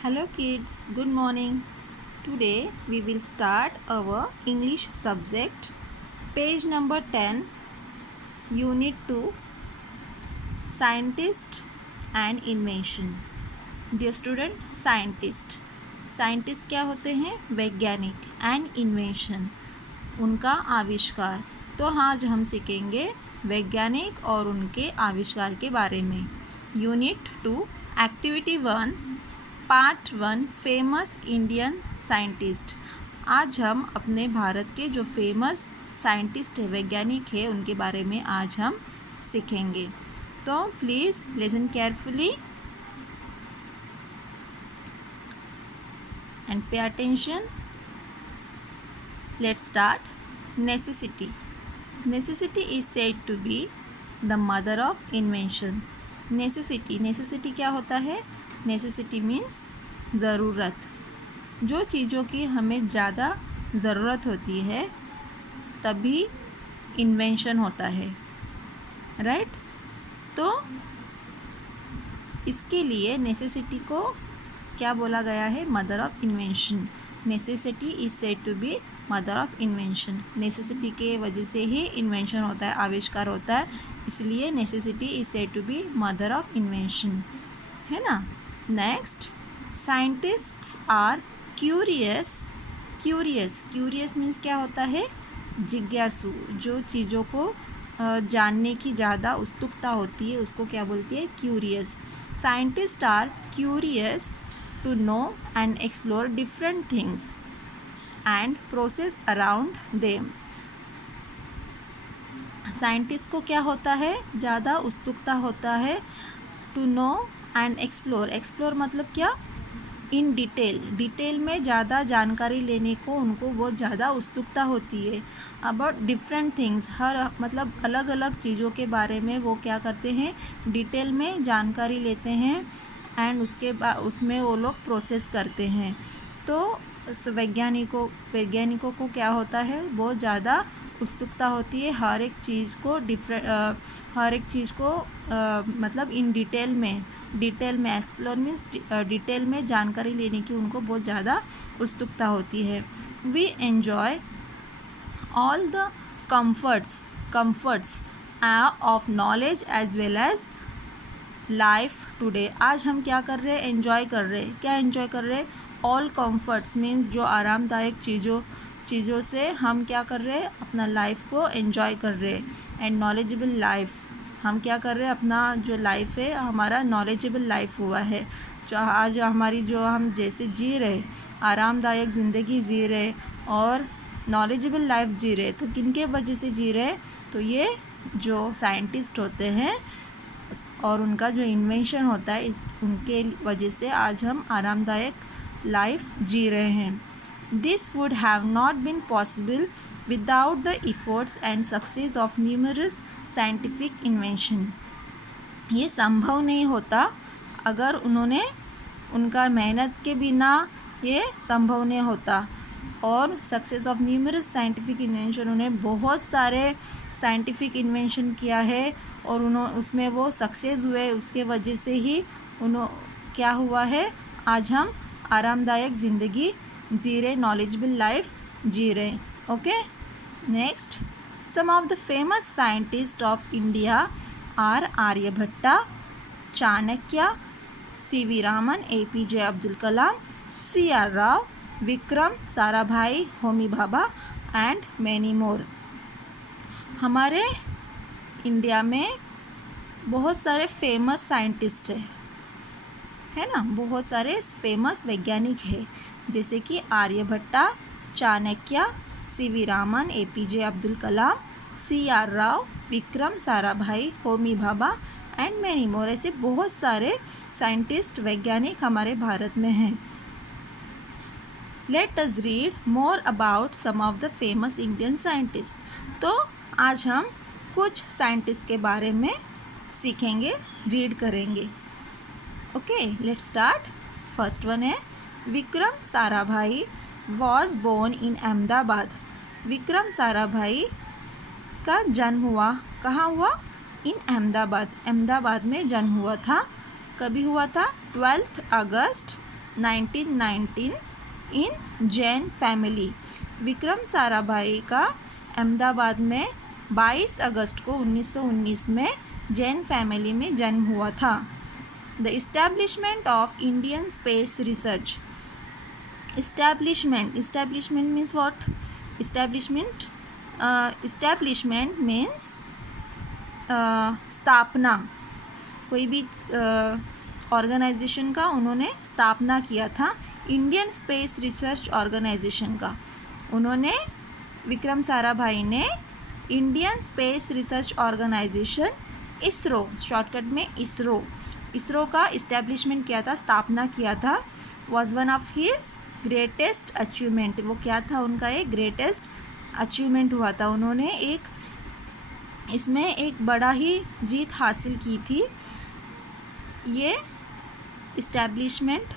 Hello kids, good morning. Today we will start our English subject, page number 10, Unit 2, Scientist and Invention. Dear student, scientist क्या होते हैं? वैज्ञानिक. And invention, उनका आविष्कार. तो आज हम सीखेंगे वैज्ञानिक और उनके आविष्कार के बारे में. Unit 2, activity 1, part 1, famous Indian scientist. आज हम अपने भारत के जो फेमस साइंटिस्ट है, वैज्ञानिक है, उनके बारे में आज हम सीखेंगे. तो please listen carefully and pay attention. Let's start. Necessity. Necessity is said to be the mother of invention. Necessity क्या होता है? Necessity means ज़रूरत. जो चीज़ों की हमें ज़्यादा ज़रूरत होती है तभी इन्वेंशन होता है, राइट? तो इसके लिए नेसेसिटी को क्या बोला गया है? Mother of invention. Necessity is said to be mother of invention. Necessity के वजह से ही इन्वेंशन होता है, आविष्कार होता है, इसलिए necessity is said to be mother of invention, है ना. Next, scientists are curious. Curious means क्या होता है? जिज्ञासु. जो चीज़ों को जानने की ज़्यादा उत्सुकता होती है उसको क्या बोलती है? Curious. Scientist are curious to know and explore different things and process around them. Scientist को क्या होता है? ज़्यादा उत्सुकता होता है to know and explore. Explore मतलब क्या? इन डिटेल में ज़्यादा जानकारी लेने को उनको बहुत ज़्यादा उत्सुकता होती है. अबाउट डिफरेंट थिंग्स, हर मतलब अलग अलग चीज़ों के बारे में वो क्या करते हैं? डिटेल में जानकारी लेते हैं एंड उसमें वो लोग प्रोसेस करते हैं. तो वैज्ञानिकों को क्या होता है? बहुत ज़्यादा उत्सुकता होती है हर एक चीज़ को मतलब इन डिटेल में एक्सप्लोर मीन्स डिटेल में जानकारी लेने की उनको बहुत ज़्यादा उत्सुकता होती है. We enjoy all the comforts of knowledge as well as life today. आज हम क्या कर रहे हैं? एंजॉय कर रहे हैं. क्या एंजॉय कर रहे हैं? ऑल कंफर्ट्स मीन्स जो आरामदायक चीज़ों से हम क्या कर रहे हैं? अपना लाइफ को एंजॉय कर रहे हैं. एंड नॉलेजेबल लाइफ, हम क्या कर रहे हैं? अपना जो लाइफ है हमारा नॉलेजेबल लाइफ हुआ है. जो आज हमारी जो हम जैसे जी रहे, आरामदायक ज़िंदगी जी रहे और नॉलेजेबल लाइफ जी रहे, तो किनके वजह से जी रहे? तो ये जो साइंटिस्ट होते हैं और उनका जो इन्वेंशन होता है उनके वजह से आज हम आरामदायक लाइफ जी रहे हैं. This would have not been possible without the efforts and success of numerous scientific invention. ये संभव नहीं होता अगर उनका मेहनत के बिना ये संभव नहीं होता. और success of numerous scientific invention, उन्हें बहुत सारे साइंटिफिक इन्वेंशन किया है और उसमें वो सक्सेस हुए, उसके वजह से ही क्या हुआ है? आज हम आरामदायक ज़िंदगी जी रहे, नॉलेजेबल लाइफ जी रहे. Okay. Next, some of the famous scientist of India are Aryabhata, Chanakya, C V. Raman, APJ Abdul Kalam, C.R. Rao, Vikram Sarabhai, Homi Bhabha and many more. हमारे इंडिया में बहुत सारे फेमस साइंटिस्ट है ना. बहुत सारे फेमस वैज्ञानिक हैं जैसे कि Aryabhata, Chanakya, C.V. Raman, APJ Abdul Kalam, C.R. Rao, Vikram Sarabhai, Homi Bhabha and many more. ऐसे बहुत सारे साइंटिस्ट वैज्ञानिक हमारे भारत में हैं. Let us read more about some of the famous Indian scientists. तो आज हम कुछ साइंटिस्ट के बारे में सीखेंगे, रीड करेंगे. Okay, let's start. First one है Vikram Sarabhai. Was born in Ahmedabad. Vikram Sarabhai का जन्म हुआ कहाँ हुआ? इन अहमदाबाद. अहमदाबाद में जन्म हुआ था. कभी हुआ था? 12 अगस्त 1919 इन जैन फैमिली। विक्रम साराभाई का अहमदाबाद में 22 अगस्त को 1919 में जैन फैमिली में जन्म हुआ था। The establishment of Indian space research. Establishment means what? Establishment means स्थापना। कोई भी ऑर्गेनाइजेशन का उन्होंने स्थापना किया था। इंडियन स्पेस रिसर्च ऑर्गेनाइजेशन का उन्होंने, विक्रम साराभाई ने Indian space research organisation ISRO, shortcut में इसरो का इस्टेब्लिशमेंट किया था, स्थापना किया था। Was one of his greatest achievement. वो क्या था? उनका एक ग्रेटेस्ट अचीवमेंट हुआ था। उन्होंने इसमें एक बड़ा ही जीत हासिल की थी। ये इस्टेब्लिशमेंट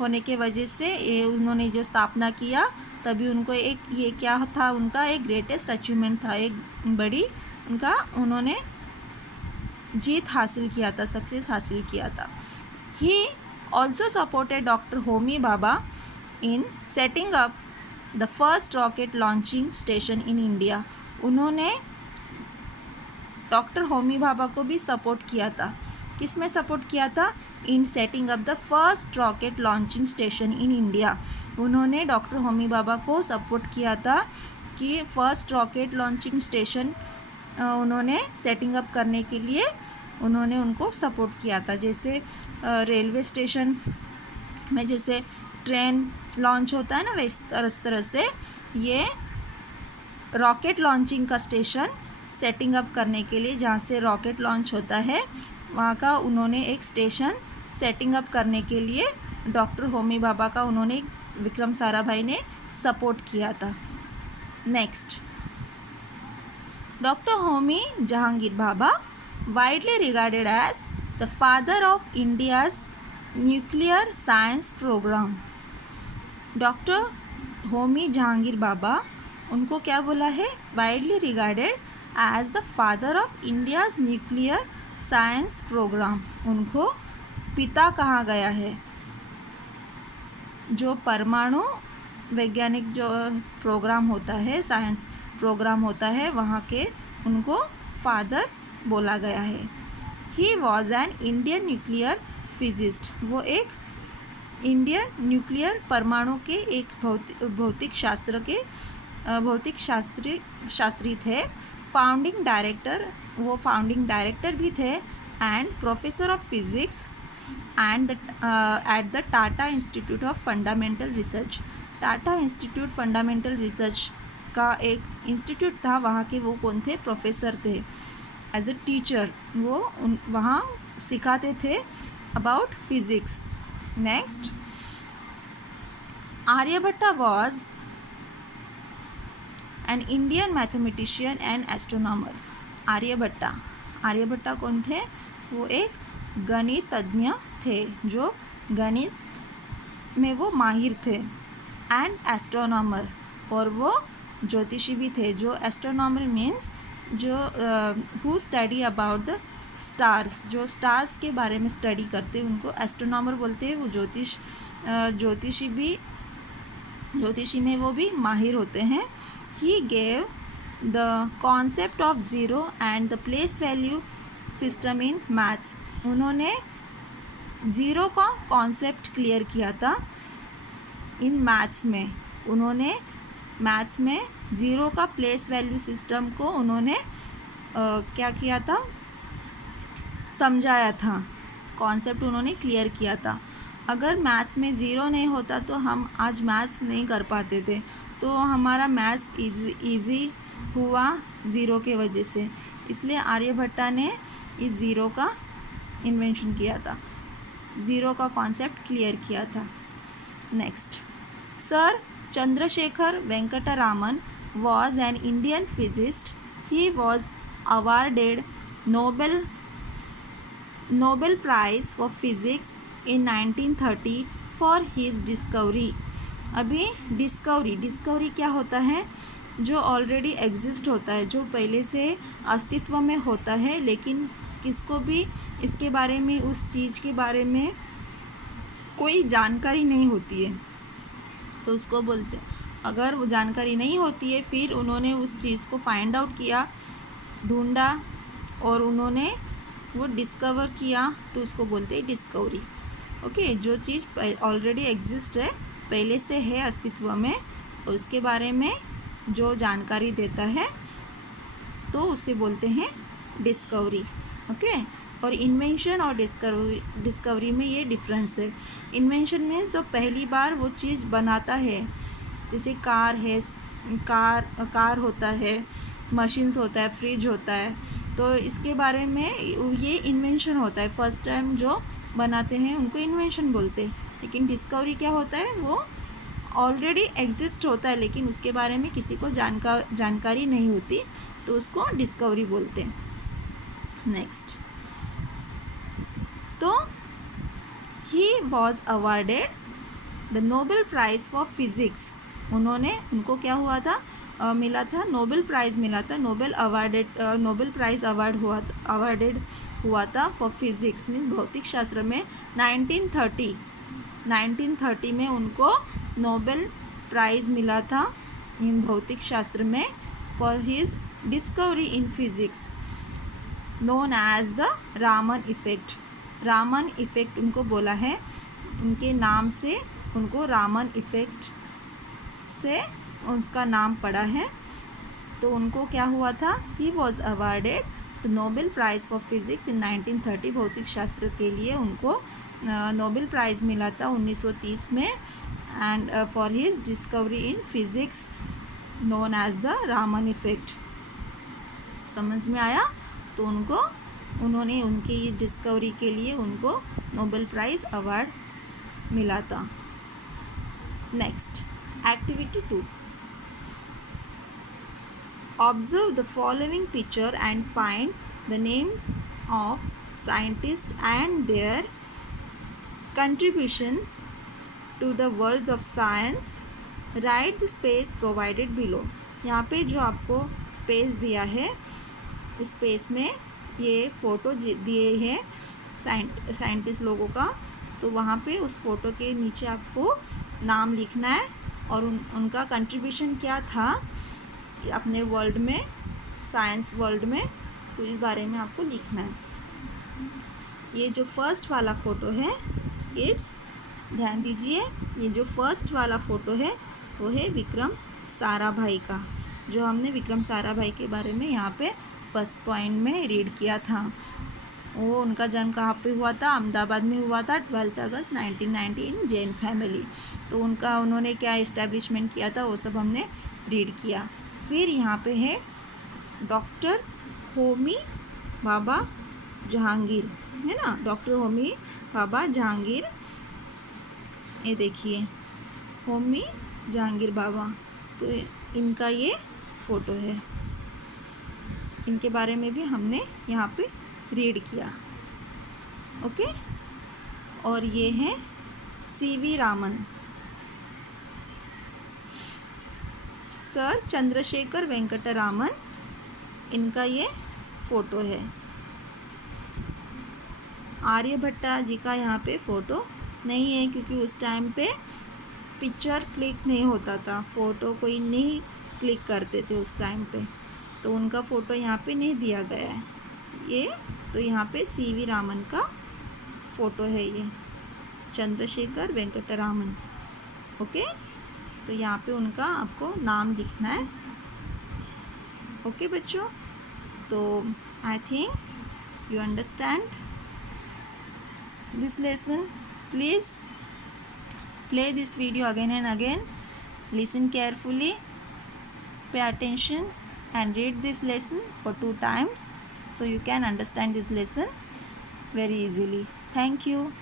होने के वजह से ये उन्होंने जो स्थापना किया, तभी उनको एक ये क्या था? उनका एक ग्रेटेस्ट अचीवमेंट था, एक बड़ी उन्होंने जीत हासिल किया था, सक्सेस हासिल किया था। He also supported doctor Homi Bhabha in setting up the first rocket launching station in India. उन्होंने डॉक्टर होमी भाभा को भी सपोर्ट किया था। किस में सपोर्ट किया था? In setting up the first rocket launching station in India. उन्होंने डॉक्टर होमी भाभा को सपोर्ट किया था कि फर्स्ट रॉकेट लॉन्चिंग स्टेशन उन्होंने सेटिंग अप करने के लिए उन्होंने उनको सपोर्ट किया था। जैसे रेलवे स्टेशन में जैसे ट्रेन लॉन्च होता है ना, इस तरह से ये रॉकेट लॉन्चिंग का स्टेशन सेटिंग अप करने के लिए, जहाँ से रॉकेट लॉन्च होता है वहाँ का उन्होंने एक स्टेशन सेटिंग अप करने के लिए डॉक्टर होमी भाभा का उन्होंने, विक्रम साराभाई ने सपोर्ट किया था। Next, doctor Homi Jahangir Bhabha widely regarded as the father of India's nuclear science program। Doctor Homi Jahangir Bhabha, उनको क्या बोला है? widely regarded as the father of India's nuclear science program। उनको पिता कहा गया है। जो परमाणु वैज्ञानिक जो प्रोग्राम होता है, साइंस प्रोग्राम होता है, वहाँ के उनको फादर बोला गया है। He was an Indian nuclear physicist. वो एक इंडियन न्यूक्लियर परमाणु के एक भौतिक शास्त्री थे। फाउंडिंग डायरेक्टर, वो फाउंडिंग डायरेक्टर भी थे। And professor of physics and at the Tata institute of fundamental research. Tata institute fundamental research का एक इंस्टीट्यूट था, वहाँ के वो कौन थे? प्रोफेसर थे। एज अ टीचर वो वहाँ सिखाते थे about physics. Next, Aryabhata was an Indian mathematician and astronomer. Aryabhata कौन थे? वो एक गणितज्ञ थे, जो गणित में वो माहिर थे। एंड एस्ट्रोनॉमर, और वो ज्योतिषी भी थे। जो एस्ट्रोनॉमर मीन्स जो who study about the stars, जो स्टार्स के बारे में स्टडी करते हैं उनको एस्ट्रोनॉमर बोलते हैं। वो ज्योतिषी में वो भी माहिर होते हैं। He gave the concept of zero and the place value system in maths. उन्होंने ज़ीरो का कॉन्सेप्ट क्लियर किया था इन मैथ्स में। उन्होंने मैथ्स में ज़ीरो का प्लेस वैल्यू सिस्टम को उन्होंने क्या किया था? समझाया था, कॉन्सेप्ट उन्होंने क्लियर किया था। अगर मैथ्स में ज़ीरो नहीं होता तो हम आज मैथ्स नहीं कर पाते थे। तो हमारा मैथ्स इजी हुआ ज़ीरो के वजह से, इसलिए आर्यभट्टा ने इस ज़ीरो का इन्वेंशन किया था, ज़ीरो का कॉन्सेप्ट क्लियर किया था। Next, sir Chandrasekhar Venkataraman was an Indian physicist. He was awarded Nobel Prize for Physics in 1930 for his discovery। अभी डिस्कवरी क्या होता है? जो ऑलरेडी एग्जिस्ट होता है, जो पहले से अस्तित्व में होता है, लेकिन किसको भी इसके बारे में, उस चीज़ के बारे में कोई जानकारी नहीं होती है तो उसको बोलते हैं, अगर वो जानकारी नहीं होती है फिर उन्होंने उस चीज़ को फाइंड आउट किया, ढूंढा और उन्होंने वो डिस्कवर किया तो उसको बोलते हैं डिस्कवरी। ओके, जो चीज़ ऑलरेडी एग्जिस्ट है, पहले से है अस्तित्व में, और उसके बारे में जो जानकारी देता है तो उसे बोलते हैं डिस्कवरी। ओके, और इन्वेंशन और डिस्कवरी में ये डिफरेंस है। इन्वेंशन मीन्स जो पहली बार वो चीज़ बनाता है, जैसे कार है, कार होता है, मशीन्स होता है, फ्रिज होता है, तो इसके बारे में ये इन्वेंशन होता है। फर्स्ट टाइम जो बनाते हैं उनको इन्वेंशन बोलते हैं। लेकिन डिस्कवरी क्या होता है, वो ऑलरेडी एग्जिस्ट होता है लेकिन उसके बारे में किसी को जानकारी नहीं होती तो उसको डिस्कवरी बोलते हैं। नेक्स्ट, तो ही was awarded the Nobel prize for physics. उनको क्या हुआ था, मिला था, नोबेल प्राइज़ मिला था, नोबेल प्राइज़ अवार्डेड हुआ था फॉर फिज़िक्स मीन्स भौतिक शास्त्र में 1930 में उनको नोबेल प्राइज़ मिला था इन भौतिक शास्त्र में for his discovery in physics known as the Raman effect. Raman effect उनको बोला है, उनके नाम से उनको रामन इफ़ेक्ट से उसका नाम पड़ा है। तो उनको क्या हुआ था, he was awarded the Nobel prize for physics in 1930। भौतिक शास्त्र के लिए उनको नोबेल प्राइज़ मिला था 1930 में, and for his discovery in physics known as the Raman effect. समझ में आया? तो उन्होंने उनकी डिस्कवरी के लिए उनको नोबेल प्राइज़ अवार्ड मिला था। Next, activity 2, observe the following picture and find the name of scientist and their contribution to the worlds of science, write the space provided below. यहाँ पे जो आपको स्पेस दिया है, स्पेस में ये फ़ोटो दिए हैं साइंटिस्ट लोगों का, तो वहाँ पे उस फ़ोटो के नीचे आपको नाम लिखना है और उनका कंट्रीब्यूशन क्या था अपने वर्ल्ड में, साइंस वर्ल्ड में, तो इस बारे में आपको लिखना है। ये जो फर्स्ट वाला फ़ोटो है, ध्यान दीजिए, ये जो फर्स्ट वाला फ़ोटो है वो है विक्रम साराभाई का, जो हमने विक्रम साराभाई के बारे में यहाँ पे फर्स्ट पॉइंट में रीड किया था। वो उनका जन्म कहाँ पे हुआ था, अहमदाबाद में हुआ था 12 अगस्त 1990 इन जैन फैमिली। तो उन्होंने क्या इस्टेब्लिशमेंट किया था वो सब हमने रीड किया। फिर यहाँ पे है डॉक्टर होमी बाबा जहांगीर, है ना, डॉक्टर होमी बाबा जहांगीर, ये देखिए होमी जहांगीर बाबा, तो इनका ये फ़ोटो है, इनके बारे में भी हमने यहाँ पे रीड किया। ओके, और ये है सीवी रामन, सर चंद्रशेखर वेंकट रामन, इनका ये फ़ोटो है। आर्यभट्टा जी का यहाँ पे फ़ोटो नहीं है क्योंकि उस टाइम पे पिक्चर क्लिक नहीं होता था, फ़ोटो कोई नहीं क्लिक करते थे उस टाइम पे, तो उनका फ़ोटो यहाँ पे नहीं दिया गया है ये। तो यहाँ पे सीवी रामन का फ़ोटो है, ये चंद्रशेखर वेंकट रामन। ओके, तो यहाँ पे उनका आपको नाम लिखना है। ओके बच्चों, तो I think you understand this lesson. Please play this video again and again, listen carefully, pay attention and read this lesson for 2 times so you can understand this lesson very easily. Thank you.